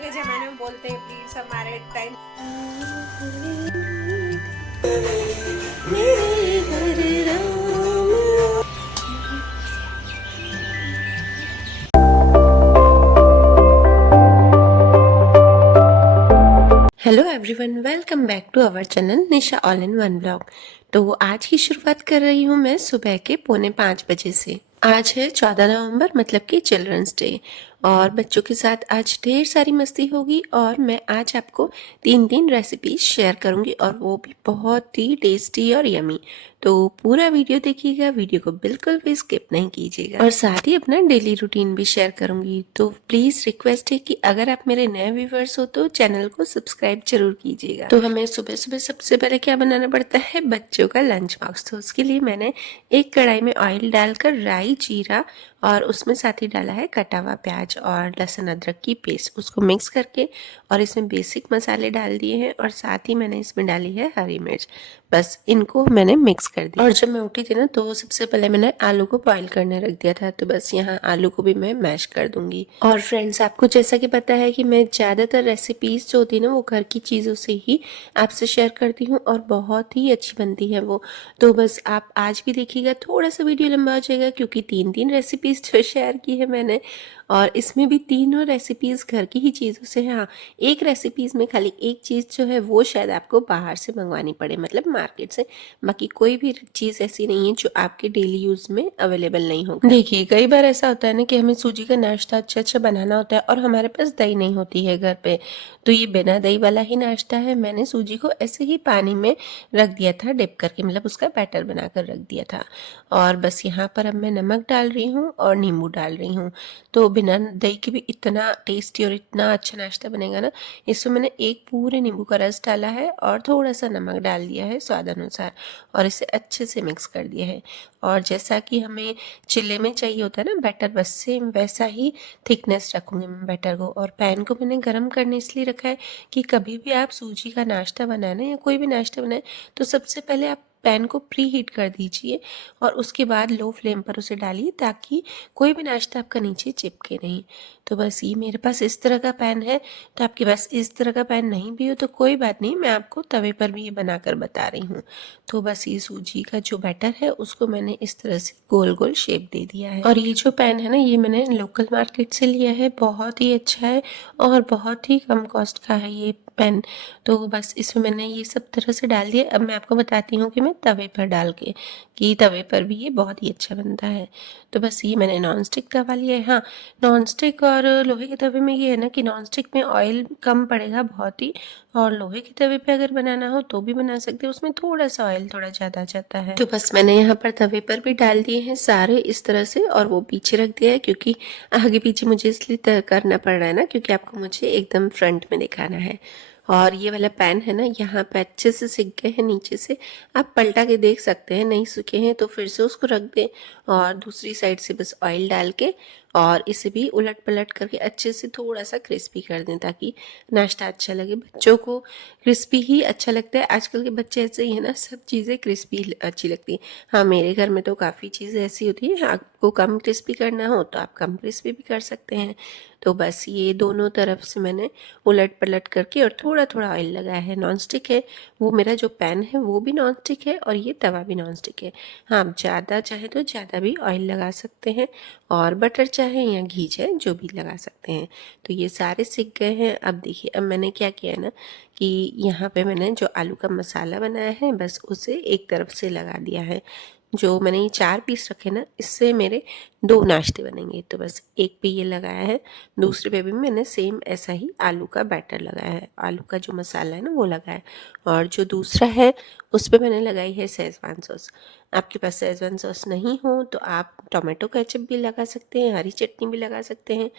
के जमाने में बोलते हैं प्लीज हमारे time. Hello everyone, welcome back to our channel Nisha all in one blog. तो आज की शुरुआत कर रही हूँ मैं सुबह के 4:45 बजे से। आज है 14 नवंबर, मतलब कि चिल्ड्रंस डे, और बच्चों के साथ आज ढेर सारी मस्ती होगी। और मैं आज आपको 3 रेसिपीज शेयर करूंगी, और वो भी बहुत ही टेस्टी और यमी। तो पूरा वीडियो देखिएगा, वीडियो को बिल्कुल भी स्किप नहीं कीजिएगा, और साथ ही अपना डेली रूटीन भी शेयर करूंगी। तो प्लीज रिक्वेस्ट है कि अगर आप मेरे नए व्यूवर्स हो तो चैनल को सब्सक्राइब जरूर कीजिएगा। तो हमें सुबह सुबह सबसे पहले क्या बनाना पड़ता है, बच्चों का लंच बॉक्स। तो उसके लिए मैंने एक कढ़ाई में ऑयल डालकर राई, जीरा और उसमें साथ ही डाला है कटा हुआ प्याज और लहसुन अदरक की पेस्ट, उसको मिक्स करके और इसमें बेसिक मसाले डाल दिए हैं, और साथ ही मैंने इसमें डाली है हरी मिर्च। बस इनको मैंने मिक्स कर दिया। और जब मैं उठी थी ना, तो सबसे पहले मैंने आलू को बॉईल करने रख दिया था। तो बस यहाँ आलू को भी मैं मैश कर दूंगी। और फ्रेंड्स, आपको जैसा कि पता है कि मैं ज़्यादातर रेसिपीज जो होती है ना, वो घर की चीज़ों से ही आपसे शेयर करती हूँ, और बहुत ही अच्छी बनती है वो। तो बस आप आज भी देखिएगा, थोड़ा सा वीडियो लंबा हो जाएगा क्योंकि 3 रेसिपीज जो शेयर की है मैंने, और इसमें भी तीनों रेसिपीज घर की ही चीज़ों से है। हाँ, एक रेसिपीज में खाली एक चीज़ जो है वो शायद आपको बाहर से मंगवानी पड़े, मतलब मार्केट से। बाकी कोई भी चीज़ ऐसी नहीं है जो आपके डेली यूज में अवेलेबल नहीं होगा। देखिए, कई बार ऐसा होता है ना कि हमें सूजी का नाश्ता अच्छा अच्छा बनाना होता है और हमारे पास दही नहीं होती है घर पे। तो ये बिना दही वाला ही नाश्ता है। मैंने सूजी को ऐसे ही पानी में रख दिया था डिप करके, मतलब उसका बैटर बनाकर रख दिया था। और बस यहाँ पर अब मैं नमक डाल रही हूँ और नींबू डाल रही हूँ। तो बिना दही के भी इतना टेस्टी और इतना अच्छा नाश्ता बनेगा ना। इसमें मैंने एक पूरे नींबू का रस डाला है और थोड़ा सा नमक डाल दिया है स्वाद अनुसार, और इसे अच्छे से मिक्स कर दिया है। और जैसा कि हमें चिल्ले में चाहिए होता है ना बैटर, बस सेम वैसा ही थिकनेस रखूँगी मैं बैटर को। और पैन को मैंने गर्म करने इसलिए रखा है कि कभी भी आप सूजी का नाश्ता बनाना या कोई भी नाश्ता बनाए तो सबसे पहले आप पैन को प्री हीट कर दीजिए, और उसके बाद लो फ्लेम पर उसे डालिए ताकि कोई भी नाश्ता आपका नीचे चिपके नहीं। तो बस ये मेरे पास इस तरह का पैन है। तो आपके पास इस तरह का पैन नहीं भी हो तो कोई बात नहीं, मैं आपको तवे पर भी ये बनाकर बता रही हूँ। तो बस ये सूजी का जो बैटर है उसको मैंने इस तरह से गोल गोल शेप दे दिया है। और ये जो पैन है ना, ये मैंने लोकल मार्केट से लिया है, बहुत ही अच्छा है और बहुत ही कम कॉस्ट का है ये पैन। तो बस इसमें मैंने ये सब तरह से डाल दिया। अब मैं आपको बताती हूँ कि मैं तवे पर डाल के, कि तवे पर भी ये बहुत ही अच्छा बनता है। तो बस ये मैंने नॉन स्टिक तवा लिया है। हाँ, नॉन स्टिक और लोहे के तवे में ये है ना कि नॉन स्टिक में ऑयल कम पड़ेगा बहुत ही, और लोहे के तवे पे अगर बनाना हो तो भी बना सकते हो, उसमें थोड़ा सा ऑयल थोड़ा ज़्यादा जाता है। तो बस मैंने यहाँ पर तवे पर भी डाल दिए हैं सारे इस तरह से, और वो पीछे रख दिया है क्योंकि आगे पीछे मुझे इसलिए करना पड़ रहा है ना, क्योंकि आपको मुझे एकदम फ्रंट में दिखाना है। और ये वाला पैन है ना, यहाँ पे अच्छे से सिक गए हैं नीचे से। आप पलटा के देख सकते हैं, नहीं सूखे हैं तो फिर से उसको रख दें, और दूसरी साइड से बस ऑयल डाल के और इसे भी उलट पलट करके अच्छे से थोड़ा सा क्रिस्पी कर दें ताकि नाश्ता अच्छा लगे। बच्चों को क्रिस्पी ही अच्छा लगता है, आजकल के बच्चे ऐसे ही है ना, सब चीज़ें क्रिस्पी अच्छी लगती हैं। हाँ, मेरे घर में तो काफ़ी चीज़ें ऐसी होती है, आपको कम क्रिस्पी करना हो तो आप कम क्रिस्पी भी कर सकते हैं। तो बस ये दोनों तरफ से मैंने उलट पलट करके, और थोड़ा थोड़ा ऑयल लगाया है। नॉन स्टिक है वो, मेरा जो पैन है वो भी नॉन स्टिक है और ये तवा भी नॉन स्टिक है। हाँ, आप ज़्यादा चाहे तो ज़्यादा भी ऑयल लगा सकते हैं, और बटर चाहे या घी चाहे जो भी लगा सकते हैं। तो ये सारे सिक गए हैं। अब देखिए, अब मैंने क्या किया है ना कि यहाँ पे मैंने जो आलू का मसाला बनाया है बस उसे एक तरफ से लगा दिया है। जो मैंने ये 4 पीस रखे ना, इससे मेरे 2 नाश्ते बनेंगे। तो बस एक पे ये लगाया है, दूसरे पे भी मैंने सेम ऐसा ही आलू का बैटर लगाया है, आलू का जो मसाला है ना वो लगाया है। और जो दूसरा है उस पे मैंने लगाई है शेज़वान सॉस। आपके पास शेज़वान सॉस नहीं हो तो आप टोमेटो केचप भी लगा सकते हैं, हरी चटनी भी लगा सकते हैं,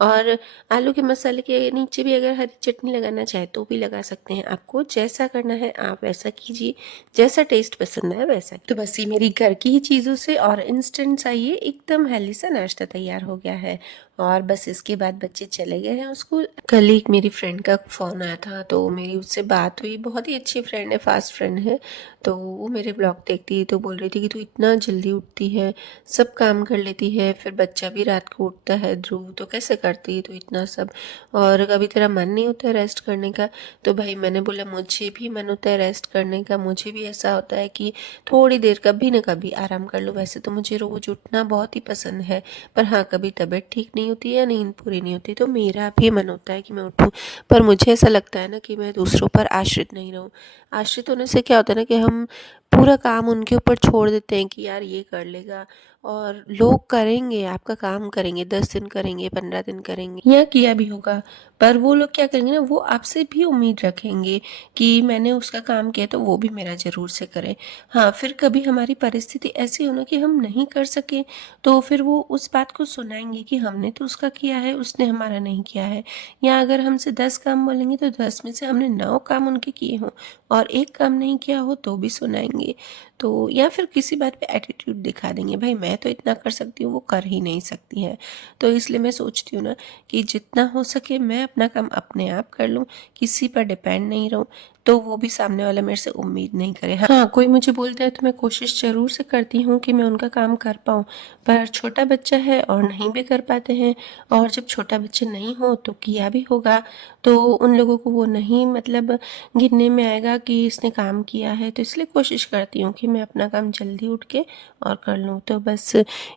और आलू के मसाले के नीचे भी अगर हरी चटनी लगाना चाहे तो भी लगा सकते हैं। आपको जैसा करना है आप वैसा कीजिए, जैसा टेस्ट पसंद है वैसा। तो बस ये मेरी घर की ही चीज़ों से और इंस्टेंट सा ये एकदम हेल्दी सा नाश्ता तैयार हो गया है। और बस इसके बाद बच्चे चले गए हैं स्कूल। कल एक मेरी फ्रेंड का फ़ोन आया था, तो मेरी उससे बात हुई। बहुत ही अच्छी फ्रेंड है, फास्ट फ्रेंड है। तो वो मेरे ब्लॉग देखती है, तो बोल रही थी कि तू इतना जल्दी उठती है, सब काम कर लेती है, फिर बच्चा भी रात को उठता है ध्रुव, तो कैसे करती है तू इतना सब, और कभी तेरा मन नहीं होता है रेस्ट करने का? तो भाई मैंने बोला मुझे भी मन होता है रेस्ट करने का, मुझे भी ऐसा होता है कि थोड़ी देर कभी ना कभी आराम कर लो। वैसे तो मुझे रोज़ उठना बहुत ही पसंद है, पर हाँ कभी तबीयत ठीक नहीं होती है, नींद पूरी नहीं होती, तो मेरा भी मन होता है कि मैं उठूँ। पर मुझे ऐसा लगता है ना कि मैं दूसरों पर आश्रित नहीं रहूँ। आश्रित होने से क्या होता है ना कि हम पूरा काम उनके ऊपर छोड़ देते हैं कि यार ये कर लेगा, और लोग करेंगे, आपका काम करेंगे, 10 दिन करेंगे, 15 दिन करेंगे, या किया भी होगा, पर वो लोग क्या करेंगे ना, वो आपसे भी उम्मीद रखेंगे कि मैंने उसका काम किया तो वो भी मेरा ज़रूर से करे। हाँ, फिर कभी हमारी परिस्थिति ऐसी हो ना कि हम नहीं कर सके, तो फिर वो उस बात को सुनाएंगे कि हमने तो उसका किया है, उसने हमारा नहीं किया है। या अगर हमसे 10 काम बोलेंगे तो 10 में से हमने 9 काम उनके किए हों और एक काम नहीं किया हो तो भी सुनाएंगे। तो या फिर किसी बात पे एटीट्यूड दिखा देंगे, भाई मैं तो इतना कर सकती हूँ, वो कर ही नहीं सकती है। तो इसलिए मैं सोचती हूँ ना कि जितना हो सके मैं अपना काम अपने आप कर लूँ, किसी पर डिपेंड नहीं रहूँ, तो वो भी सामने वाला मेरे से उम्मीद नहीं करे। हाँ, कोई मुझे बोलता है तो मैं कोशिश ज़रूर से करती हूँ कि मैं उनका काम कर पाऊँ, पर छोटा बच्चा है और नहीं भी कर पाते हैं, और जब छोटा बच्चा नहीं हो तो किया भी होगा, तो उन लोगों को वो नहीं मतलब गिनने में आएगा कि इसने काम किया है। तो इसलिए कोशिश करती हूँ कि मैं अपना काम जल्दी उठ के और कर लूँ। तो बस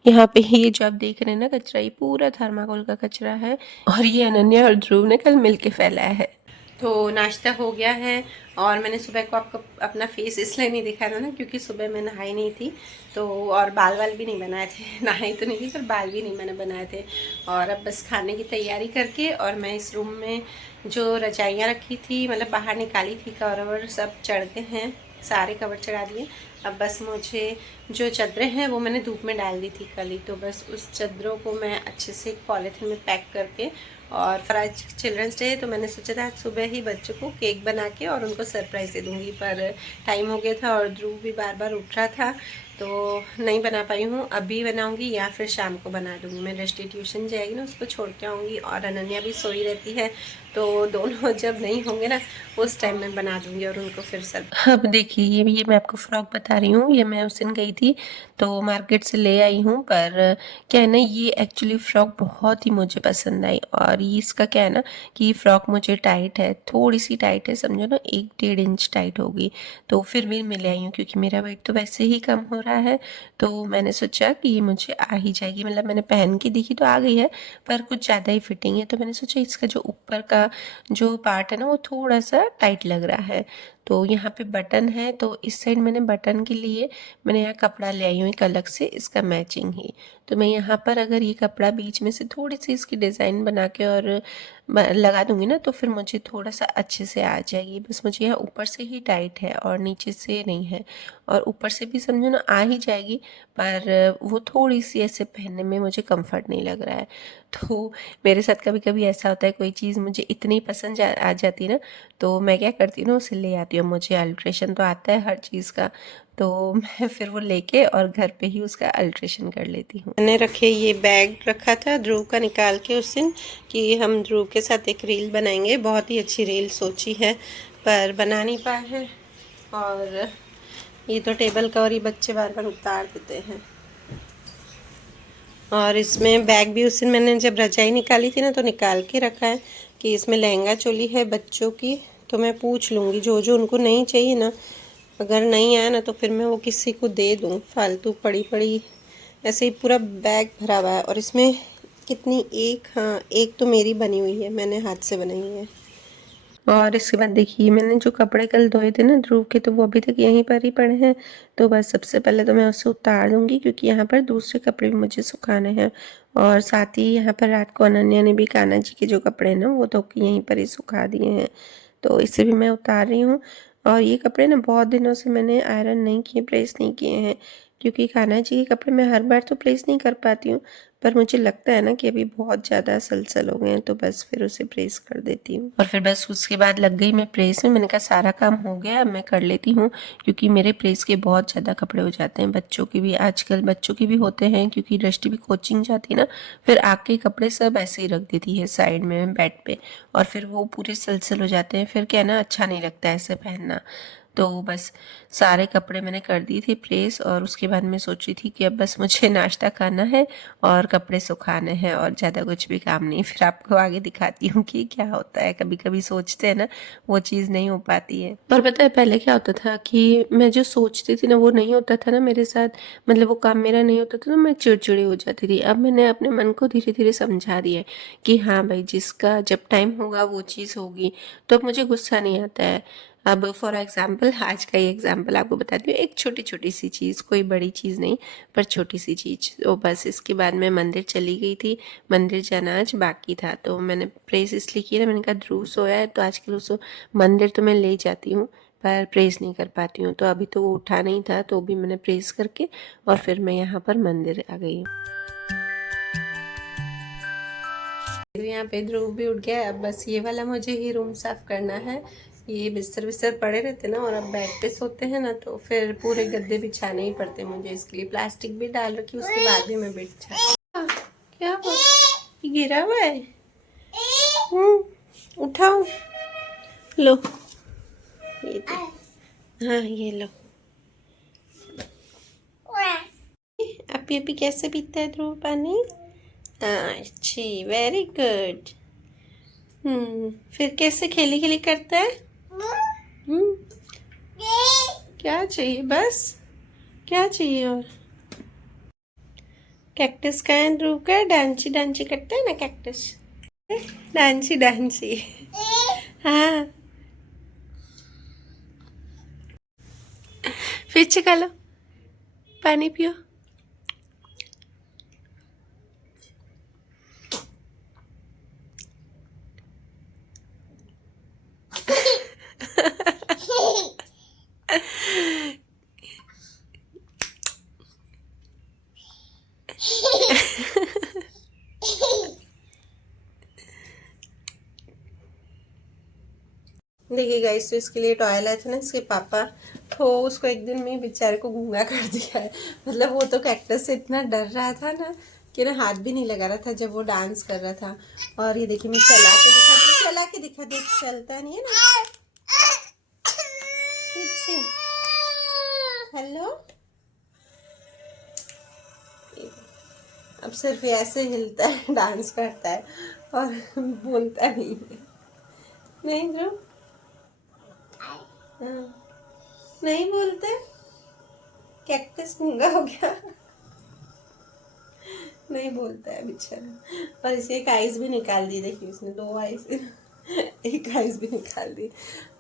यहाँ पे ये जो आप देख रहे हैं ना कचरा, ये पूरा थर्माकोल का कचरा है, और ये अनन्या और ध्रुव ने कल मिल के फैलाया है। तो नाश्ता हो गया है, और मैंने सुबह को आपको अपना फेस इसलिए नहीं दिखाया था ना क्योंकि सुबह मैं नहाई नहीं थी, तो और बाल वाल भी नहीं बनाए थे नहाई तो नहीं थी पर बाल भी नहीं मैंने बनाए थे। और अब बस खाने की तैयारी करके, और मैं इस रूम में जो रजाइयाँ रखी थी मतलब बाहर निकाली थी, कवर सब चढ़ गए हैं, सारे कवर चढ़ा दिए। अब बस मुझे जो चादरें हैं वो मैंने धूप में डाल दी थी कल ही, तो बस उस चादरों को मैं अच्छे से एक पॉलीथिन में पैक करके, और फिर आज चिल्ड्रंस डे है तो मैंने सोचा था आज सुबह ही बच्चों को केक बना के और उनको सरप्राइज़ दे दूँगी, पर टाइम हो गया था और ध्रुव भी बार बार उठ रहा था, तो नहीं बना पाई हूँ। अभी बनाऊँगी या फिर शाम को बना दूँगी। मैं दृष्टि ट्यूशन जाएगी ना, उसको छोड़ के आऊँगी, और अनन्या भी सोई रहती है, तो दोनों जब नहीं होंगे ना उस टाइम में बना दूँगी और उनको फिर सर। अब देखिए ये मैं आपको फ्रॉक बता रही हूँ, ये मैं उस दिन गई थी तो मार्केट से ले आई हूँ, पर क्या है ना ये एक्चुअली फ़्रॉक बहुत ही मुझे पसंद आई, और ये इसका क्या है ना कि फ़्रॉक मुझे टाइट है, थोड़ी सी टाइट है, समझो ना 1-1.5 इंच टाइट होगी, तो फिर भी मैं ले आई हूँ क्योंकि मेरा वेट तो वैसे ही कम हो रहा है, तो मैंने सोचा कि ये मुझे आ ही जाएगी, मतलब मैंने पहन के देखी तो आ गई है, पर कुछ ज़्यादा ही फिटिंग है, तो मैंने सोचा इसका जो ऊपर का जो पार्ट है ना वो थोड़ा सा टाइट लग रहा है। तो यहाँ पे बटन है, तो इस साइड मैंने बटन के लिए मैंने यहाँ कपड़ा ले आई हूँ एक अलग से, इसका मैचिंग ही। तो मैं यहाँ पर अगर ये कपड़ा बीच में से थोड़ी सी इसकी डिज़ाइन बना के और लगा दूँगी ना, तो फिर मुझे थोड़ा सा अच्छे से आ जाएगी। बस मुझे यहाँ ऊपर से ही टाइट है और नीचे से नहीं है, और ऊपर से भी समझो ना आ ही जाएगी, पर वो थोड़ी सी ऐसे पहनने में मुझे कंफर्ट नहीं लग रहा है। तो मेरे साथ कभी कभी ऐसा होता है, कोई चीज़ मुझे इतनी पसंद आ जाती है ना, तो मैं क्या करती हूँ ना उसे ले आती हूँ। मुझे अल्ट्रेशन तो आता है हर चीज़ का, तो मैं फिर वो लेके और घर पे ही उसका अल्ट्रेशन कर लेती हूँ। मैंने रखे ये बैग रखा था ध्रुव का निकाल के उस दिन कि हम ध्रुव के साथ एक रील बनाएंगे, बहुत ही अच्छी रील सोची है पर बना नहीं पाए हैं। और ये तो टेबल कवर ही बच्चे बार बार उतार देते हैं। और इसमें बैग भी उस दिन मैंने जब रजाई निकाली थी ना तो निकाल के रखा है कि इसमें लहंगा चोली है बच्चों की, तो मैं पूछ लूँगी जो जो उनको नहीं चाहिए ना, अगर नहीं आया ना तो फिर मैं वो किसी को दे दूँ, फालतू पड़ी पड़ी ऐसे ही पूरा बैग भरा हुआ है। और इसमें कितनी, एक, हाँ एक तो मेरी बनी हुई है, मैंने हाथ से बनाई है। और इसके बाद देखिए मैंने जो कपड़े कल धोए थे ना ध्रुव के, तो वो अभी तक यहीं पर ही पड़े हैं, तो बस सबसे पहले तो मैं उसे उतार दूँगी क्योंकि यहाँ पर दूसरे कपड़े भी मुझे सुखाने हैं, और साथ ही यहाँ पर रात को अनन्या ने भी कान्हा जी के जो कपड़े हैं ना वो धो के यहीं पर ही सुखा दिए हैं, तो इसे भी मैं उतार रही हूँ। और ये कपड़े ना बहुत दिनों से मैंने आयरन नहीं किए, प्रेस नहीं किए हैं, क्योंकि कान्हा जी के कपड़े मैं हर बार तो प्रेस नहीं कर पाती हूँ, पर मुझे लगता है ना कि अभी बहुत ज़्यादा सलसल हो गए हैं, तो बस फिर उसे प्रेस कर देती हूँ। और फिर बस उसके बाद लग गई मैं प्रेस में। मैंने कहा सारा काम हो गया, अब मैं कर लेती हूँ, क्योंकि मेरे प्रेस के बहुत ज़्यादा कपड़े हो जाते हैं। बच्चों के भी, आजकल बच्चों के भी होते हैं, क्योंकि दृष्टि भी कोचिंग जाती है ना, फिर आके कपड़े सब ऐसे ही रख देती है साइड में बेड पे, और फिर वो पूरे सलसल हो जाते हैं। फिर क्या ना, अच्छा नहीं लगता ऐसे पहनना। तो बस सारे कपड़े मैंने कर दिए थे प्रेस, और उसके बाद मैं सोच रही थी कि अब बस मुझे नाश्ता खाना है और कपड़े सुखाने हैं, और ज़्यादा कुछ भी काम नहीं। फिर आपको आगे दिखाती हूँ कि क्या होता है। कभी कभी सोचते हैं ना, वो चीज़ नहीं हो पाती है। और पता है पहले क्या होता था कि मैं जो सोचती थी ना, वो नहीं होता था ना मेरे साथ, मतलब वो काम मेरा नहीं होता था, तो मैं चिड़चिड़ी हो जाती थी। अब मैंने अपने मन को धीरे धीरे समझा दिया है कि हाँ भाई, जिसका जब टाइम होगा वो चीज़ होगी, तो अब मुझे गुस्सा नहीं आता है। अब फॉर एग्जाम्पल, आज का ही एग्जाम्पल आपको बताती हूँ, एक छोटी छोटी सी चीज़, कोई बड़ी चीज़ नहीं, पर छोटी सी चीज़। तो बस इसके बाद मैं मंदिर चली गई थी। मंदिर जाना आज बाकी था, तो मैंने प्रेस इसलिए किया ना, मैंने कहा ध्रुव सोया है तो आजकल उसको मंदिर तो मैं ले जाती हूँ, पर प्रेस नहीं कर पाती हूँ। तो अभी तो वो उठा नहीं था, तो भी मैंने प्रेस करके और फिर मैं यहाँ पर मंदिर आ गई। तो यहाँ पे ध्रुव भी उठ गया। अब बस ये वाला मुझे ही रूम साफ करना है। ये बिस्तर बिस्तर पड़े रहते ना, और अब बेड पे सोते हैं ना, तो फिर पूरे गद्दे बिछाने ही पड़ते मुझे। इसके लिए प्लास्टिक भी डाल रखी, उसके बाद भी मैं बिछा। क्या हुआ? ये गिरा हुआ है? उठाओ, लो ये तो, हाँ ये लो। अभी अभी कैसे पीता है ध्रुव पानी? अच्छी, वेरी गुड। फिर कैसे खेली खेली करता है? क्या चाहिए बस? क्या चाहिए और? कैक्टस का है ध्रुव का? डांसी डांसी करता है ना कैक्टस, डांसी डांसी। हाँ, फिर चखा लो, पानी पियो। देखिए गाइस, तो इसके लिए टॉयल आया था ना इसके पापा, तो उसको एक दिन में बेचारे को गूंगा कर दिया है। मतलब वो तो कैक्टस से इतना डर रहा था ना, कि ना हाथ भी नहीं लगा रहा था जब वो डांस कर रहा था। और ये देखिए, मैं चला के दिखा दी, चला के दिखा दी, चलता नहीं है ना। हेलो, अब सिर्फ ऐसे हिलता है, डांस करता है और बोलता नहीं है। नहीं ध्रुव, हाँ, नहीं बोलते, कैक्टस गूंगा हो गया, नहीं बोलता है बेचारा। और इसे एक आइस भी निकाल दी, देखिए उसने 2 आइस, एक आइस भी निकाल दी।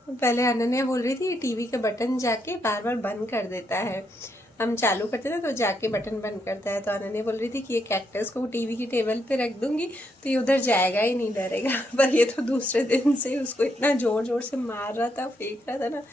पहले अनन्या बोल रही थी टीवी के बटन जाके बार बार बंद कर देता है, हम चालू करते थे तो जाके बटन बंद करता है। तो अनन्या बोल रही थी कि ये कैक्टस को टीवी की टेबल पे रख दूंगी तो ये उधर जाएगा ही नहीं, डरेगा। पर ये तो दूसरे दिन से उसको इतना जोर जोर से मार रहा था, फेंक रहा था ना,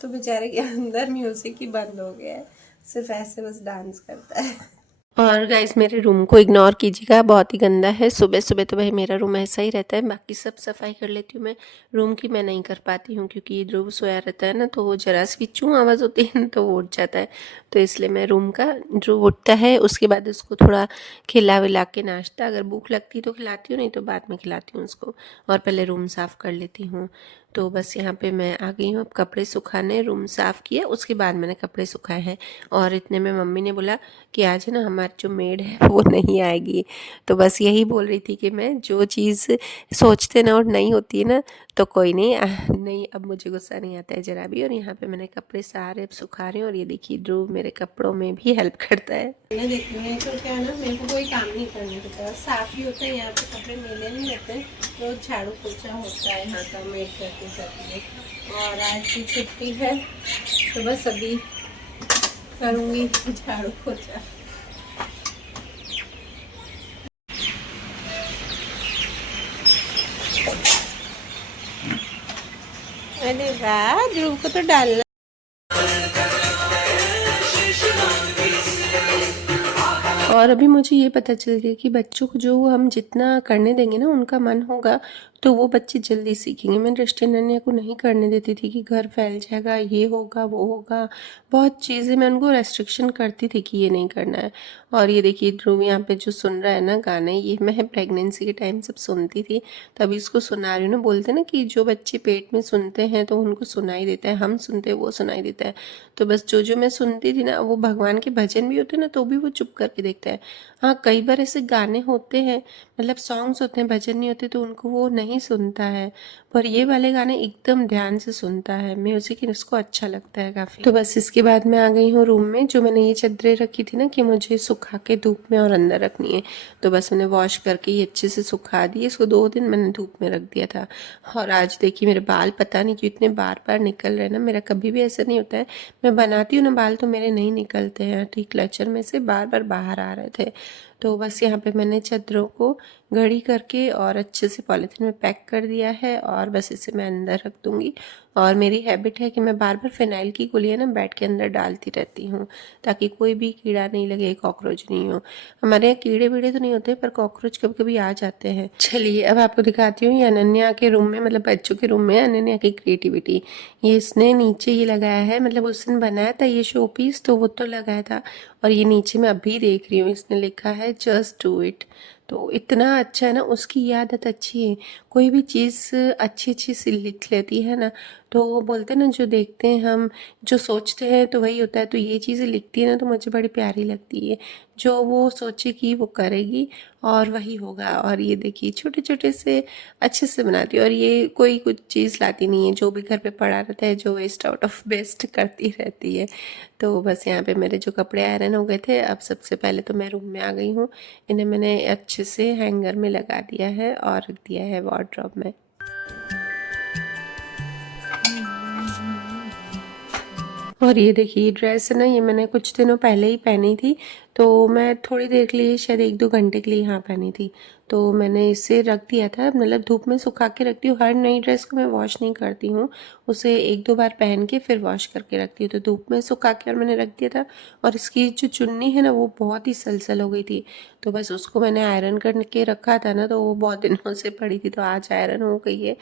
तो बेचारे के अंदर म्यूजिक ही बंद हो गया है, सिर्फ ऐसे बस डांस करता है। और गाइस, मेरे रूम को इग्नोर कीजिएगा, बहुत ही गंदा है। सुबह सुबह तो भाई मेरा रूम ऐसा ही रहता है, बाकी सब सफाई कर लेती हूँ मैं, रूम की मैं नहीं कर पाती हूँ, क्योंकि ध्रुव सोया रहता है ना, तो वो जरा सी चूँ आवाज़ होती है तो वो उठ जाता है। तो इसलिए मैं रूम का, ध्रुव उठता है उसके बाद उसको थोड़ा खिला विला के नाश्ता, अगर भूख लगती तो खिलाती हूँ, नहीं तो बाद में खिलाती हूँ उसको, और पहले रूम साफ़ कर लेती हूँ। तो बस यहाँ पे मैं आ गई हूँ अब कपड़े सुखाने। रूम साफ़ किया, उसके बाद मैंने कपड़े सुखाए हैं। और इतने में मम्मी ने बोला कि आज है ना हमारी जो मेड है वो नहीं आएगी। तो बस यही बोल रही थी कि मैं जो चीज़ सोचते ना और नहीं होती है ना, तो कोई नहीं, नहीं अब मुझे गुस्सा नहीं आता है ज़रा भी। और यहाँ पे मैंने कपड़े सारे सुखा रही हूँ, और ये देखिए ध्रुव मेरे कपड़ों में भी हेल्प करता है। मैं देख रही हूँ तो क्या है ना, मेरे को कोई काम नहीं करने देता, साफ़ ही होता है यहाँ पे, कपड़े मेले नहीं रहते, रोज झाड़ू पोछा होता है यहाँ का मेड करते जाती है। और आज की छुट्टी है तो बस अभी करूँगी झाड़ू पोछा। अरे वाह, ध्रुव को तो डालना। और अभी मुझे ये पता चल गया कि बच्चों को जो हम जितना करने देंगे ना उनका मन होगा तो वो बच्चे जल्दी सीखेंगे। मैं दृष्टि अनन्या को नहीं करने देती थी कि घर फैल जाएगा, ये होगा वो होगा, बहुत चीज़ें मैं उनको रेस्ट्रिक्शन करती थी कि ये नहीं करना है। और ये देखिए ध्रुव यहाँ पे जो सुन रहा है ना गाने, ये मैं प्रेगनेंसी के टाइम सब सुनती थी, तभी इसको सुना रही हूँ ना। बोलते ना कि जो बच्चे पेट में सुनते हैं तो उनको सुनाई देता है, हम सुनते हैं वो सुनाई देता है। तो बस जो जो मैं सुनती थी ना, वो भगवान के भजन भी होते ना तो भी वो चुप करके देखता है। हाँ, कई बार ऐसे गाने होते हैं, मतलब सॉन्ग्स होते हैं, भजन नहीं होते तो उनको वो नहीं सुनता है, पर ये वाले गाने एकदम ध्यान से सुनता है। म्यूजिक इसको अच्छा लगता है काफ़ी। तो बस इसके बाद मैं आ गई हूँ रूम में। जो मैंने ये चादरें रखी थी ना कि मुझे सुखा के धूप में और अंदर रखनी है, तो बस मैंने वॉश करके ये अच्छे से सुखा दी। इसको 2 दिन मैंने धूप में रख दिया था। और आज देखिए मेरे बाल पता नहीं क्यों इतने बार बार निकल रहे हैं ना। मेरा कभी भी ऐसा नहीं होता है, मैं बनाती हूँ ना बाल तो मेरे नहीं निकलते हैं, ठीक क्लचर में से बार बार बाहर आ रहे थे। तो बस यहाँ पे मैंने चादरों को घड़ी करके और अच्छे से पॉलीथीन में पैक कर दिया है और बस इसे मैं अंदर रख दूँगी। और मेरी हैबिट है कि मैं बार बार फिनाइल की गोलियाँ ना बेड के अंदर डालती रहती हूँ, ताकि कोई भी कीड़ा नहीं लगे, कॉकरोच नहीं हो। हमारे यहाँ कीड़े वीड़े तो नहीं होते, पर कॉकरोच कभी कभी आ जाते हैं। चलिए अब आपको दिखाती हूँ ये अनन्या के रूम में, मतलब बच्चों के रूम में अनन्या की क्रिएटिविटी। ये इसने नीचे ये लगाया है, मतलब उस दिन बनाया था ये शो पीस तो वो तो लगाया था। और ये नीचे मैं अभी देख रही हूँ, इसने लिखा है जस्ट डू इट। तो इतना अच्छा है ना, उसकी ये आदत अच्छी है, कोई भी चीज़ अच्छी अच्छी सी लिख लेती है ना। तो वो बोलते हैं ना, जो देखते हैं हम, जो सोचते हैं तो वही होता है। तो ये चीज़ें लिखती है ना तो मुझे बड़ी प्यारी लगती है। जो वो सोचेगी वो करेगी और वही होगा। और ये देखिए छोटे छोटे से अच्छे से बनाती है। और ये कोई कुछ चीज़ लाती नहीं है, जो भी घर पे पड़ा रहता है, जो वेस्ट आउट ऑफ बेस्ट करती रहती है। तो बस यहाँ पे मेरे जो कपड़े आयरन हो गए थे, अब सबसे पहले तो मैं रूम में आ गई हूँ। इन्हें मैंने अच्छे से हैंगर में लगा दिया है और रख दिया है वार्डरोब में। और ये देखिए ड्रेस है ना, ये मैंने कुछ दिनों पहले ही पहनी थी, तो मैं थोड़ी देर के लिए, शायद 1-2 घंटे के लिए यहाँ पहनी थी। तो मैंने इसे रख दिया था, मतलब धूप में सुखा के रखती हूँ। हर नई ड्रेस को मैं वॉश नहीं करती हूँ, उसे 1-2 बार पहन के फिर वॉश करके रखती हूँ। तो धूप में सुखा के और मैंने रख दिया था। और इसकी जो चुन्नी है ना वो बहुत ही सलसल हो गई थी, तो बस उसको मैंने आयरन करके रखा था ना, तो वो बहुत दिनों से पड़ी थी, तो आज आयरन हो गई है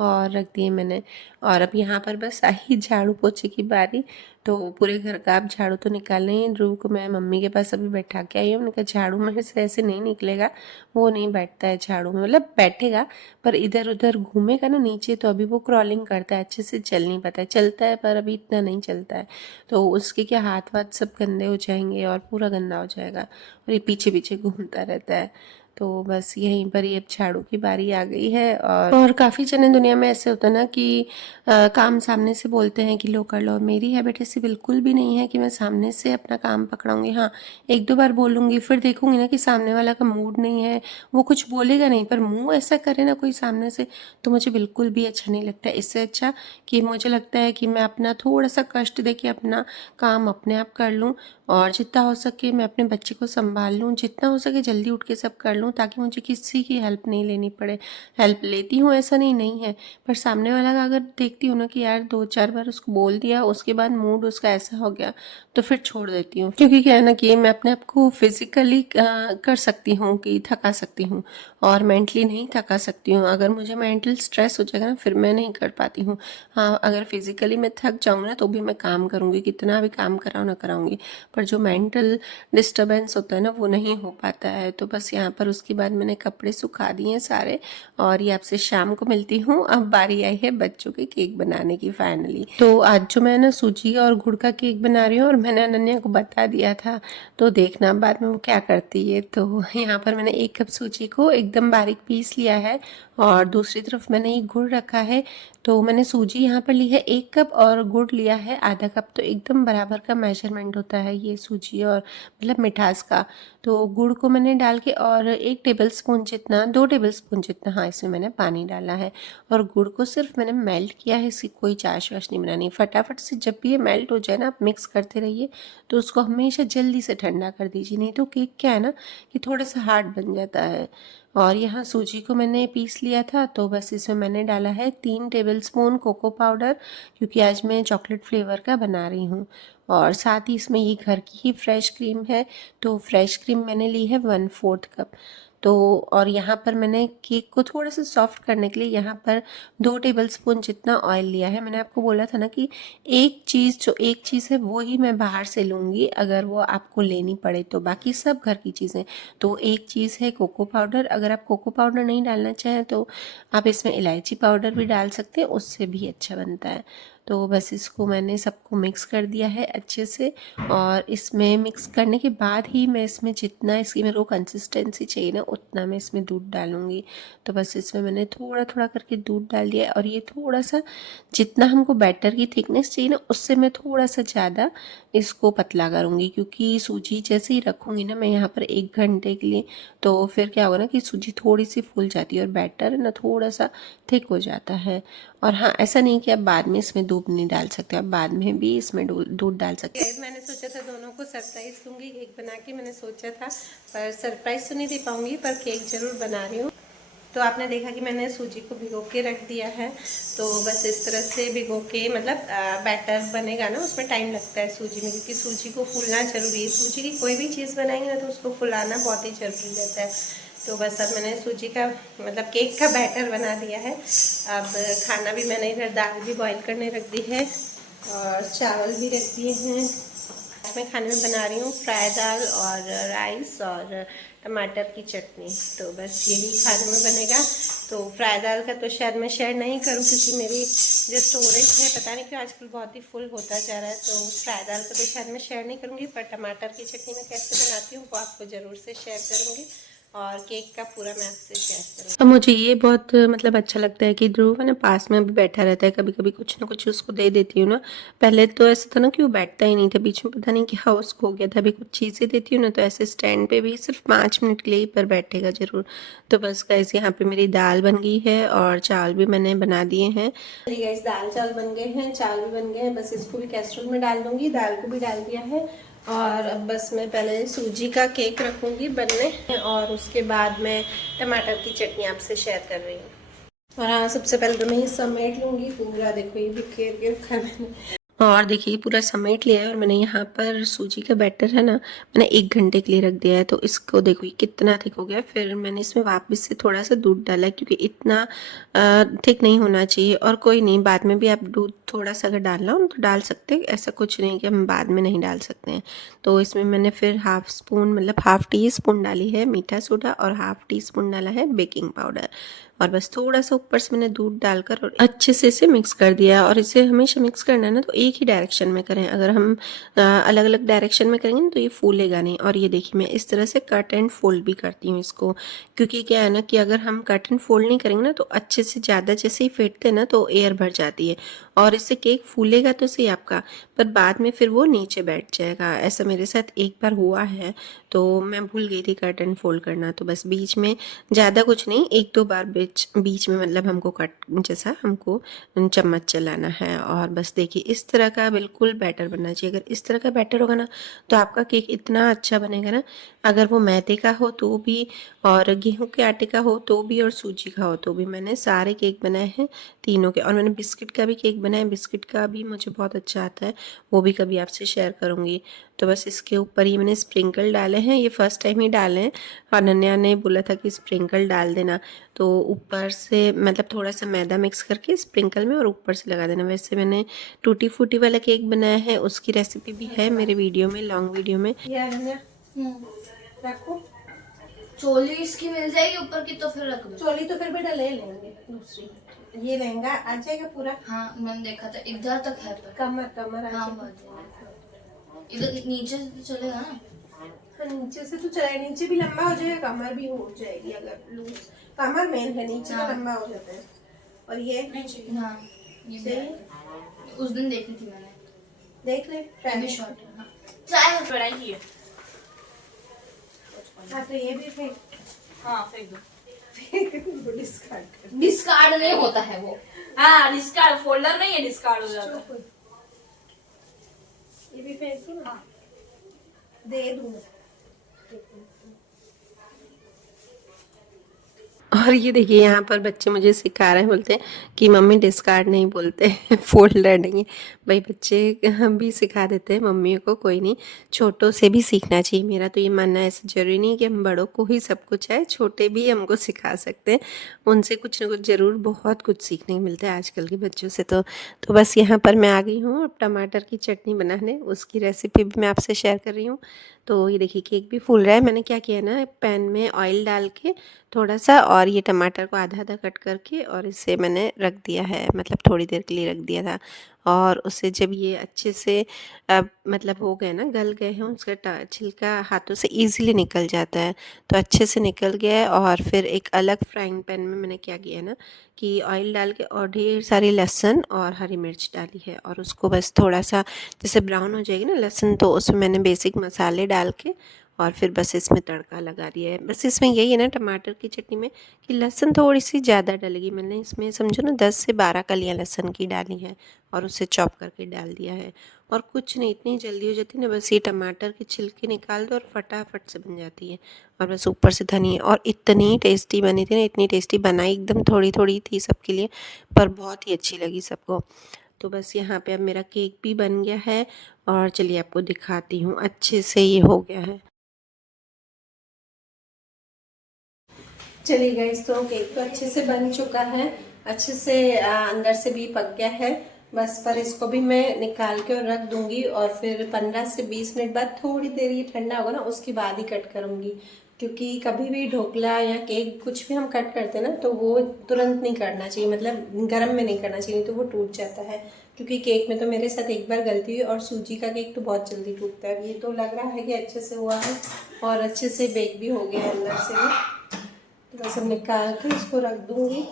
और रख दी है मैंने। और अब यहाँ पर बस आई झाड़ू पोछे की बारी। तो पूरे घर का आप झाड़ू तो निकालना ही है। ध्रुव को मैं मम्मी के पास अभी बैठा के आई हूँ। उनका झाड़ू मेरे से ऐसे नहीं निकलेगा, वो नहीं बैठता है झाड़ू में, मतलब बैठेगा पर इधर उधर घूमेगा ना नीचे, तो अभी वो क्रॉलिंग करता है, अच्छे से चल नहीं पाता है। चलता है पर अभी इतना नहीं चलता है, तो उसके क्या हाथ वाथ सब गंदे हो जाएंगे और पूरा गंदा हो जाएगा, और ये पीछे पीछे घूमता रहता है। तो बस यहीं पर ही अब झाड़ू की बारी आ गई है। और काफ़ी जने दुनिया में ऐसे होता है ना कि काम सामने से बोलते हैं कि लो कर लो। मेरी हैबिट ऐसी बिल्कुल भी नहीं है कि मैं सामने से अपना काम पकड़ाऊंगी। हाँ, 1-2 बार बोलूँगी, फिर देखूंगी ना कि सामने वाला का मूड नहीं है, वो कुछ बोलेगा नहीं, पर मुंह ऐसा करे ना कोई सामने से, तो मुझे बिल्कुल भी अच्छा नहीं लगता। इससे अच्छा कि मुझे लगता है कि मैं अपना थोड़ा सा कष्ट दे के अपना काम अपने आप कर लूँ, और जितना हो सके मैं अपने बच्चे को संभाल लूँ, जितना हो सके जल्दी उठ के सब कर लूँ, ताकि मुझे किसी की हेल्प नहीं लेनी पड़े। हेल्प लेती हूँ ऐसा नहीं है, पर सामने वाला का अगर देखती हूँ ना कि यार 2-4 बार उसको बोल दिया, उसके बाद मूड उसका ऐसा हो गया, तो फिर छोड़ देती हूँ। क्योंकि क्या है ना कि मैं अपने आप को फिजिकली कर सकती हूँ कि थका सकती हूँ, और मेंटली नहीं थका सकती हूँ। अगर मुझे मेंटल स्ट्रेस हो जाएगा ना, फिर मैं नहीं कर पाती हूँ। हाँ, अगर फिजिकली मैं थक जाऊँ ना तो भी मैं काम करूँगी, कितना भी काम कराऊँ ना कराऊँगी, पर जो मेंटल डिस्टर्बेंस होता है ना वो नहीं हो पाता है। तो बस यहाँ पर उसके बाद मैंने कपड़े सुखा दिए हैं सारे, और ये आपसे शाम को मिलती हूँ। अब बारी आई है बच्चों के केक बनाने की फाइनली। तो आज जो मैं ना सूजी और गुड़ का केक बना रही हूँ, और मैंने अनन्या को बता दिया था, तो देखना बाद में वो क्या करती है। तो यहाँ पर मैंने 1 कप सूजी को एकदम बारीक पीस लिया है, और दूसरी तरफ मैंने ये गुड़ रखा है। तो मैंने सूजी यहाँ पर ली है 1 कप और गुड़ लिया है आधा कप, तो एकदम बराबर का मेजरमेंट होता है ये सूजी और मतलब मिठास का। तो गुड़ को मैंने डाल के, और 1 टेबलस्पून जितना, 2 टेबलस्पून जितना, हाँ, इसमें मैंने पानी डाला है। और गुड़ को सिर्फ मैंने मेल्ट किया है, इसकी कोई चाश वाश नहीं बनानी। फटाफट से जब भी ये मेल्ट हो जाए ना, आप मिक्स करते रहिए। तो उसको हमेशा जल्दी से ठंडा कर दीजिए, नहीं तो केक क्या है ना कि थोड़ा सा हार्ड बन जाता है। और यहाँ सूजी को मैंने पीस लिया था, तो बस इसमें मैंने डाला है 3 टेबलस्पून कोको पाउडर, क्योंकि आज मैं चॉकलेट फ्लेवर का बना रही हूँ। और साथ ही इसमें ये घर की ही फ्रेश क्रीम है, तो फ्रेश क्रीम मैंने ली है 1/4 कप। तो और यहाँ पर मैंने केक को थोड़ा सा सॉफ्ट करने के लिए यहाँ पर 2 टेबलस्पून जितना ऑयल लिया है। मैंने आपको बोला था ना कि एक चीज़ है वो ही मैं बाहर से लूँगी, अगर वो आपको लेनी पड़े तो, बाकी सब घर की चीज़ें। तो एक चीज़ है कोको पाउडर, अगर आप कोको पाउडर नहीं डालना चाहें तो आप इसमें इलायची पाउडर भी डाल सकते हैं, उससे भी अच्छा बनता है। तो बस इसको मैंने सबको मिक्स कर दिया है अच्छे से, और इसमें मिक्स करने के बाद ही मैं इसमें जितना इसकी मेरे को कंसिस्टेंसी चाहिए ना उतना मैं इसमें दूध डालूँगी। तो बस इसमें मैंने थोड़ा थोड़ा करके दूध डाल दिया है, और ये थोड़ा सा जितना हमको बैटर की थिकनेस चाहिए ना उससे मैं थोड़ा सा ज़्यादा इसको पतला करूँगी, क्योंकि सूजी जैसे ही रखूँगी ना मैं यहाँ पर 1 घंटे के लिए, तो फिर क्या होगा ना कि सूजी थोड़ी सी फूल जाती है और बैटर है ना थोड़ा सा थिक हो जाता है। और हाँ, ऐसा नहीं कि आप बाद में इसमें दूध नहीं डाल सकते, आप बाद में भी इसमें दूध डाल सकते हैं। मैंने सोचा था दोनों को सरप्राइज दूंगी केक बना के, मैंने सोचा था, पर सरप्राइज तो नहीं दे पाऊंगी, पर केक जरूर बना रही हूँ। तो आपने देखा कि मैंने सूजी को भिगो के रख दिया है, तो बस इस तरह से भिगो के, मतलब बैटर बनेगा ना उसमें टाइम लगता है सूजी में, क्योंकि सूजी को फूलना ज़रूरी है। सूजी की कोई भी चीज़ बनाएंगे ना तो उसको फुलाना बहुत ही ज़रूरी रहता है। तो बस अब मैंने सूजी का, मतलब केक का बैटर बना दिया है। अब खाना भी मैंने इधर, दाल भी बॉईल करने रख दी है और चावल भी रख दिए हैं। मैं खाने में बना रही हूँ फ्राई दाल और राइस और टमाटर की चटनी, तो बस यही खाने में बनेगा। तो फ्राई दाल का तो शायद मैं शेयर नहीं करूँ, क्योंकि मेरी जो स्टोरेज है पता नहीं क्यों आजकल बहुत ही फुल होता जा रहा है, तो फ्राई दाल का तो शायद मैं शेयर नहीं करूँगी। पर टमाटर की चटनी मैं कैसे बनाती हूँ वो आपको ज़रूर से शेयर करूँगी, और केक का पूरा मैं आपसे शेयर करूँगी। अब मुझे ये बहुत मतलब अच्छा लगता है कि ध्रुव है ना पास में भी बैठा रहता है, कभी कभी कुछ ना कुछ उसको दे देती हूँ ना। पहले तो ऐसा था ना कि वो बैठता ही नहीं था, बीच में पता नहीं क्या उसको हो गया था। अभी कुछ चीज़ें देती हूँ ना तो ऐसे स्टैंड पे भी सिर्फ 5 मिनट के लिए ही पर बैठेगा ज़रूर। तो बस गाइस यहाँ पे मेरी दाल बन गई है और चावल भी मैंने बना दिए हैं। गाइस दाल चावल बन गए हैं, चावल भी बन गए हैं, बस इसको भी कैस्ट्रोल में डाल दूँगी। दाल को भी डाल दिया है, और अब बस मैं पहले सूजी का केक रखूँगी बनने, और उसके बाद मैं टमाटर की चटनी आपसे शेयर कर रही हूँ। और हाँ, सबसे पहले तो मैं ये समेट लूँगी पूरा। देखो ये भी घेर के रखा है मैंने, और देखिए पूरा समेट लिया है। और मैंने यहाँ पर सूजी का बैटर है ना, मैंने 1 घंटे के लिए रख दिया है, तो इसको देखो ये कितना थिक हो गया। फिर मैंने इसमें वापस से थोड़ा सा दूध डाला है, क्योंकि इतना थिक नहीं होना चाहिए। और कोई नहीं, बाद में भी आप दूध थोड़ा सा अगर डालना हो तो डाल सकते हैं, ऐसा कुछ नहीं कि हम बाद में नहीं डाल सकते हैं। तो इसमें मैंने फिर हाफ स्पून, मतलब हाफ टी स्पून डाली है मीठा सोडा, और हाफ टी स्पून डाला है बेकिंग पाउडर, और बस थोड़ा सा ऊपर से मैंने दूध डालकर और अच्छे से इसे मिक्स कर दिया। और इसे हमेशा मिक्स करना है ना तो एक ही डायरेक्शन में करें, अगर हम अलग अलग डायरेक्शन में करेंगे ना तो ये फूलेगा नहीं। और ये देखिए मैं इस तरह से कट एंड फोल्ड भी करती हूँ इसको, क्योंकि क्या है ना कि अगर हम कट एंड फोल्ड नहीं करेंगे ना तो अच्छे से ज़्यादा जैसे ही फेंटते हैं ना तो एयर भर जाती है, और इससे केक फूलेगा तो सही आपका, पर बाद में फिर वो नीचे बैठ जाएगा। ऐसा मेरे साथ एक बार हुआ है, तो मैं भूल गई थी कट एंड फोल्ड करना, तो बस बीच में ज़्यादा कुछ नहीं, 1-2 बार बीच में, मतलब हमको कट जैसा हमको चम्मच चलाना है। और बस देखिए इस तरह का बिल्कुल बैटर बनना चाहिए। अगर इस तरह का बैटर होगा ना तो आपका केक इतना अच्छा बनेगा ना, अगर वो मैदे का हो तो भी, और गेहूं के आटे का हो तो भी, और सूजी का हो तो भी। मैंने सारे केक बनाए हैं तीनों के, और मैंने बिस्किट का भी केक बनाया है। बिस्किट का भी मुझे बहुत अच्छा आता है, वो भी कभी आपसे शेयर करूँगी। तो बस इसके ऊपर ही मैंने स्प्रिंकल डाले हैं, ये फर्स्ट टाइम ही डाले हैं। अनन्या ने बोला था कि स्प्रिंकल डाल देना, तो ऊपर से मतलब थोड़ा सा मैदा मिक्स करके स्प्रिंकल में और ऊपर से लगा देना। वैसे मैंने टूटी फूटी वाला केक बनाया है, उसकी रेसिपी भी है मेरे वीडियो में, लॉन्ग वीडियो में। रखो चोली इसकी मिल जाएगी ऊपर की, तो फिर रख दो। चोली तो फिर बेटा ले लेंगे दूसरी, ये लहंगा आ जाएगा पूरा। हाँ मैंने देखा था इधर तक है, पर कमर कमर आ हाँ जाएगा। इधर नीचे से तो चलेगा ना। हाँ नीचे से तो चले, नीचे भी लंबा हो जाएगा, कमर भी हो जाएगी अगर लूज। कमर मेन है, नीचे तो लंबा हो जाता है। और ये हाँ ये सही, उस दिन देखी थी मैंने, देख ले भी शॉर्ट है। हाँ ट्राई कर पड़ाई है। हाँ तो ये भी फेंक, हाँ फेंक दो। डिस्कार्ड डिस्कार्ड नहीं होता है वो। हाँ डिस्कार्ड फोल्डर नहीं है, डिस्कार्ड हो जाता है। ये भी फेंक दो ना, दे दूँ। और ये देखिए यहाँ पर बच्चे मुझे सिखा रहे हैं, बोलते हैं कि मम्मी डिस्कार्ड नहीं बोलते फोल्डर नहीं है। भाई बच्चे हम भी सिखा देते हैं मम्मियों को, कोई नहीं, छोटों से भी सीखना चाहिए। मेरा तो ये मानना है, ऐसा जरूरी नहीं कि हम बड़ों को ही सब कुछ है, छोटे भी हमको सिखा सकते हैं। उनसे कुछ ना कुछ ज़रूर बहुत कुछ सीखने को मिलता है आजकल के बच्चों से। तो बस यहाँ पर मैं आ गई हूँ अब टमाटर की चटनी बनाने, उसकी रेसिपी भी मैं आपसे शेयर कर रही हूँ। तो ये देखिए केक भी फूल रहा है। मैंने क्या किया ना, पैन में ऑयल डाल के थोड़ा सा, और ये टमाटर को आधा आधा कट करके और इसे मैंने रख दिया है, मतलब थोड़ी देर के लिए रख दिया था। और उसे जब ये अच्छे से मतलब हो गए ना, गल गए हैं, उसका छिलका हाथों से इजीली निकल जाता है। तो अच्छे से निकल गया है। और फिर एक अलग फ्राइंग पैन में मैंने क्या किया ना कि ऑयल डाल के और ढेर सारी लहसुन और हरी मिर्च डाली है, और उसको बस थोड़ा सा जैसे ब्राउन हो जाएगी ना लहसुन, तो उसमें मैंने बेसिक मसाले डाल के और फिर बस इसमें तड़का लगा दिया है। बस इसमें यही है ना टमाटर की चटनी में कि लहसुन थोड़ी सी ज़्यादा डलेगी। मैंने इसमें समझो ना 10 से 12 कलियाँ लहसुन की डाली हैं और उसे चॉप करके डाल दिया है। और कुछ नहीं, इतनी जल्दी हो जाती है ना, बस ये टमाटर के छिलके निकाल दो और फटाफट से बन जाती है। और बस ऊपर से धनिया, और इतनी टेस्टी बनी थी ना, इतनी टेस्टी बनाई, एकदम थोड़ी थोड़ी थी सबके लिए, पर बहुत ही अच्छी लगी सबको। तो बस यहाँ पे अब मेरा केक भी बन गया है, और चलिए आपको दिखाती हूँ, अच्छे से ये हो गया है। चलिए गाइस, तो केक तो अच्छे से बन चुका है, अच्छे से अंदर से भी पक गया है। बस पर इसको भी मैं निकाल के और रख दूंगी, और फिर 15 से 20 मिनट बाद थोड़ी देर ये ठंडा होगा ना, उसके बाद ही कट करूंगी। क्योंकि कभी भी ढोकला या केक कुछ भी हम कट करते हैं ना, तो वो तुरंत नहीं करना चाहिए, मतलब गर्म में नहीं करना चाहिए, तो वो टूट जाता है। क्योंकि केक में तो मेरे साथ एक बार गलती हुई, और सूजी का केक तो बहुत जल्दी टूटता है। ये तो लग रहा है कि अच्छे से हुआ है और अच्छे से बेक भी हो गया है अंदर से भी। तो बस अब निकाल के इसको रख दूंगी।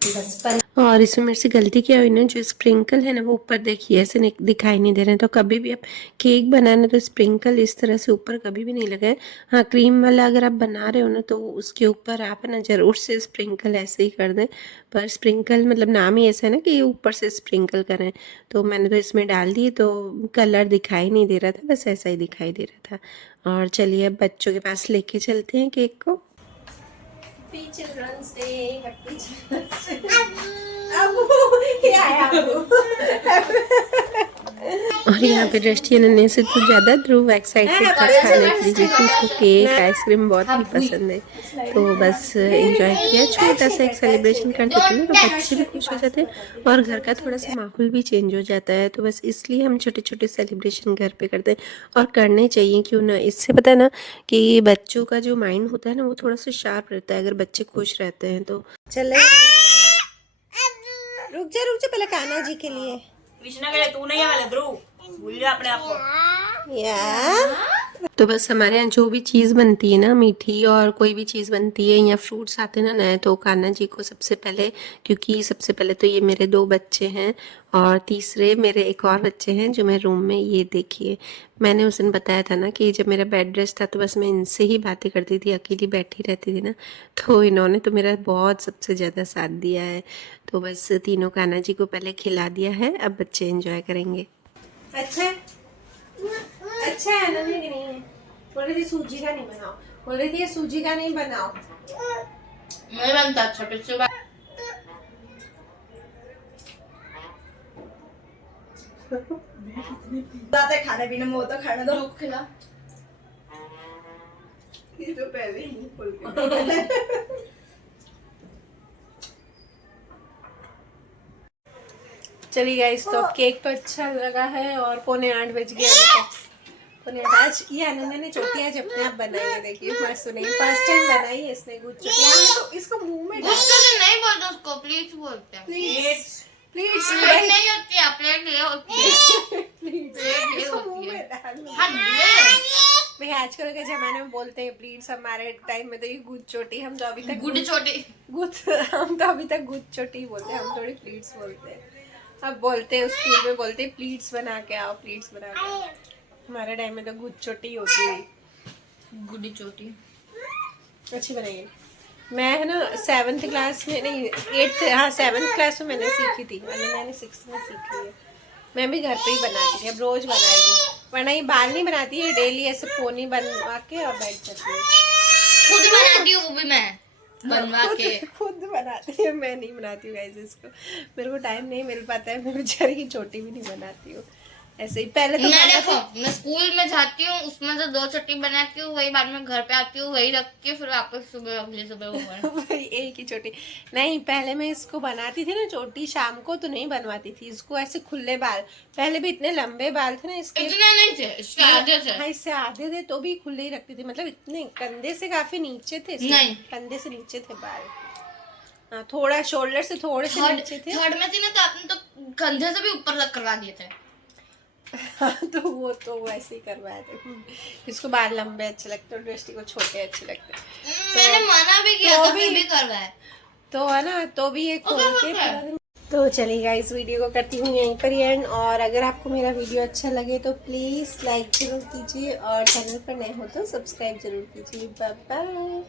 बस और इसमें मेरे से गलती क्या हुई ना, जो स्प्रिंकल है ना वो ऊपर देखिए ऐसे दिखाई नहीं दे रहे हैं। तो कभी भी आप केक बनाना तो स्प्रिंकल इस तरह से ऊपर कभी भी नहीं लगाए। हाँ, क्रीम वाला अगर आप बना रहे हो ना, तो उसके ऊपर आप ना ज़रूर से स्प्रिंकल ऐसे ही कर दें। पर स्प्रिंकल मतलब नाम ही ऐसा है ना कि ऊपर से स्प्रिंकल करें। तो मैंने तो इसमें डाल दिए, तो कलर दिखाई नहीं दे रहा था, बस ऐसा ही दिखाई दे रहा था। और चलिए अब बच्चों के पास लेके चलते हैं केक को। Happy children's day, happy children's day. Abu, ये आया अबू। और यहाँ पे दृष्टि अनन्या से तो ज़्यादा ध्रुव एक्साइटेड था खाने के लिए, क्योंकि उसको केक आइसक्रीम बहुत ही पसंद है। तो बस एंजॉय किया, छोटा सा एक सेलिब्रेशन कर देते हैं ना, तो बच्चे भी खुश हो जाते हैं और घर का थोड़ा सा माहौल भी चेंज हो जाता है। तो बस इसलिए हम छोटे छोटे सेलिब्रेशन घर पे करते हैं, और करने चाहिए, क्यों ना। इससे पता है ना कि बच्चों का जो माइंड होता है ना, वो थोड़ा सा शार्प रहता है अगर बच्चे खुश रहते हैं तो। चले, रुक जा पहले कान्हा जी के लिए। कृष्णा के लिए तू नहीं है ध्रुव, भूल जा अपने आप को। या तो बस हमारे यहाँ जो भी चीज़ बनती है ना, मीठी और कोई भी चीज़ बनती है या फ्रूट्स आते हैं ना नए, तो कान्हा जी को सबसे पहले, क्योंकि सबसे पहले तो ये मेरे 2 बच्चे हैं, और तीसरे मेरे एक और बच्चे हैं जो मैं रूम में, ये देखिए मैंने उस दिन बताया था ना कि जब मेरा बेड रेस्ट था तो बस मैं इनसे ही बातें करती थी, अकेली बैठी रहती थी ना, तो इन्होंने तो मेरा बहुत सबसे ज़्यादा साथ दिया है। तो बस तीनों कान्हा जी को पहले खिला दिया है, अब बच्चे एंजॉय करेंगे। अच्छा अच्छा है ना, नहीं नहीं है। बोल रही थी सूजी का नहीं बनाओ, बोल रही थी ये सूजी का नहीं बनाओ। नहीं बनता छोटे से जाते खाने पीने में, वो तो खाने दो। खिला। ये तो पहले ही मुंह खोल के। चलिए गाइस, तो केक तो अच्छा लगा है, और 7:45 बज गए अभी तक। 7:45 आज ये अनन्या ने चोटियां जब अपने आप बनाई है, देखिए मस्त सुनिए, फर्स्ट टाइम बनाई है इसने गुड चोटियां। तो इसको मुंह में डाल, नहीं बोलते उसको, प्लीज बोलते हैं। प्लीज प्लीज प्लेट नहीं होती है, प्लेट ये होती है। प्लीज इसको मुंह में डाल। भाई आजकल के जमाने में बोलते हैं प्लीज, हमारे टाइम में तो ये गुड चोटी, हम तो अभी तक गुड छोटी हम तो अभी तक गुड चोटी बोलते हैं, हम थोड़ी प्लीट्स बोलते हैं। अब बोलते हैं स्कूल में, बोलते हैं प्लीट्स बना के आओ, प्लीट्स बना के आओ। हमारे टाइम में तो गुड चोटी होती है, गुडी चोटी अच्छी बनाई। मैं है ना 7th क्लास में, नहीं 8th, हाँ 7th क्लास में मैंने सीखी थी, मैंने 6th में सीखी है। मैं भी घर पे ही बनाती थी, अब रोज बनाएगी, वरना ये बाल नहीं बनाती है, डेली ऐसे पोनी बनवा के और बैठ जाती है। खुद बनाती हूँ, वो भी मैं बनवा के। खुद बनाती है, मैं नहीं बनाती हूँ गाइस इसको, मेरे को टाइम नहीं मिल पाता है, मैं बेचारी की चोटी भी नहीं बनाती हूँ। ऐसे ही पहले तो मैं देखो, मैं स्कूल में जाती हूँ, उसमें से 2 चट्टी बनाती हूँ, वही बाद में घर पे आती हूँ, वही रख के फिर वापस सुबह अगले सुबह वो बना। वही एक ही चोटी नहीं, पहले मैं इसको बनाती थी ना चोटी, शाम को तो नहीं बनवाती थी इसको, ऐसे खुले बाल, पहले भी इतने लंबे बाल थे ना इसके, इतने नहीं थे, इसके आधे थे। हाँ इससे आधे थे तो भी खुले ही रखती थी, मतलब इतने कंधे से काफी नीचे थे नहीं। कंधे से नीचे थे बाल, हाँ थोड़ा शोल्डर से थोड़े से नीचे थे। थर्ड में थी ना, तो आपने तो कंधे से भी ऊपर तक करवा दिए थे। हाँ तो वो तो वैसे ही करवाए थे, इसको बाल लंबे अच्छे लगते हैं, दृष्टि को छोटे अच्छे लगते हैं। मैंने मना भी किया था, फिर भी करवाए। तो है ना, तो भी ये खोल के तो चलिएगा, इस वीडियो को करती हूँ यहीं पर एंड, और अगर आपको मेरा वीडियो अच्छा लगे तो प्लीज़ लाइक जरूर कीजिए, और चैनल पर नए हो तो सब्सक्राइब जरूर कीजिए। Bye bye.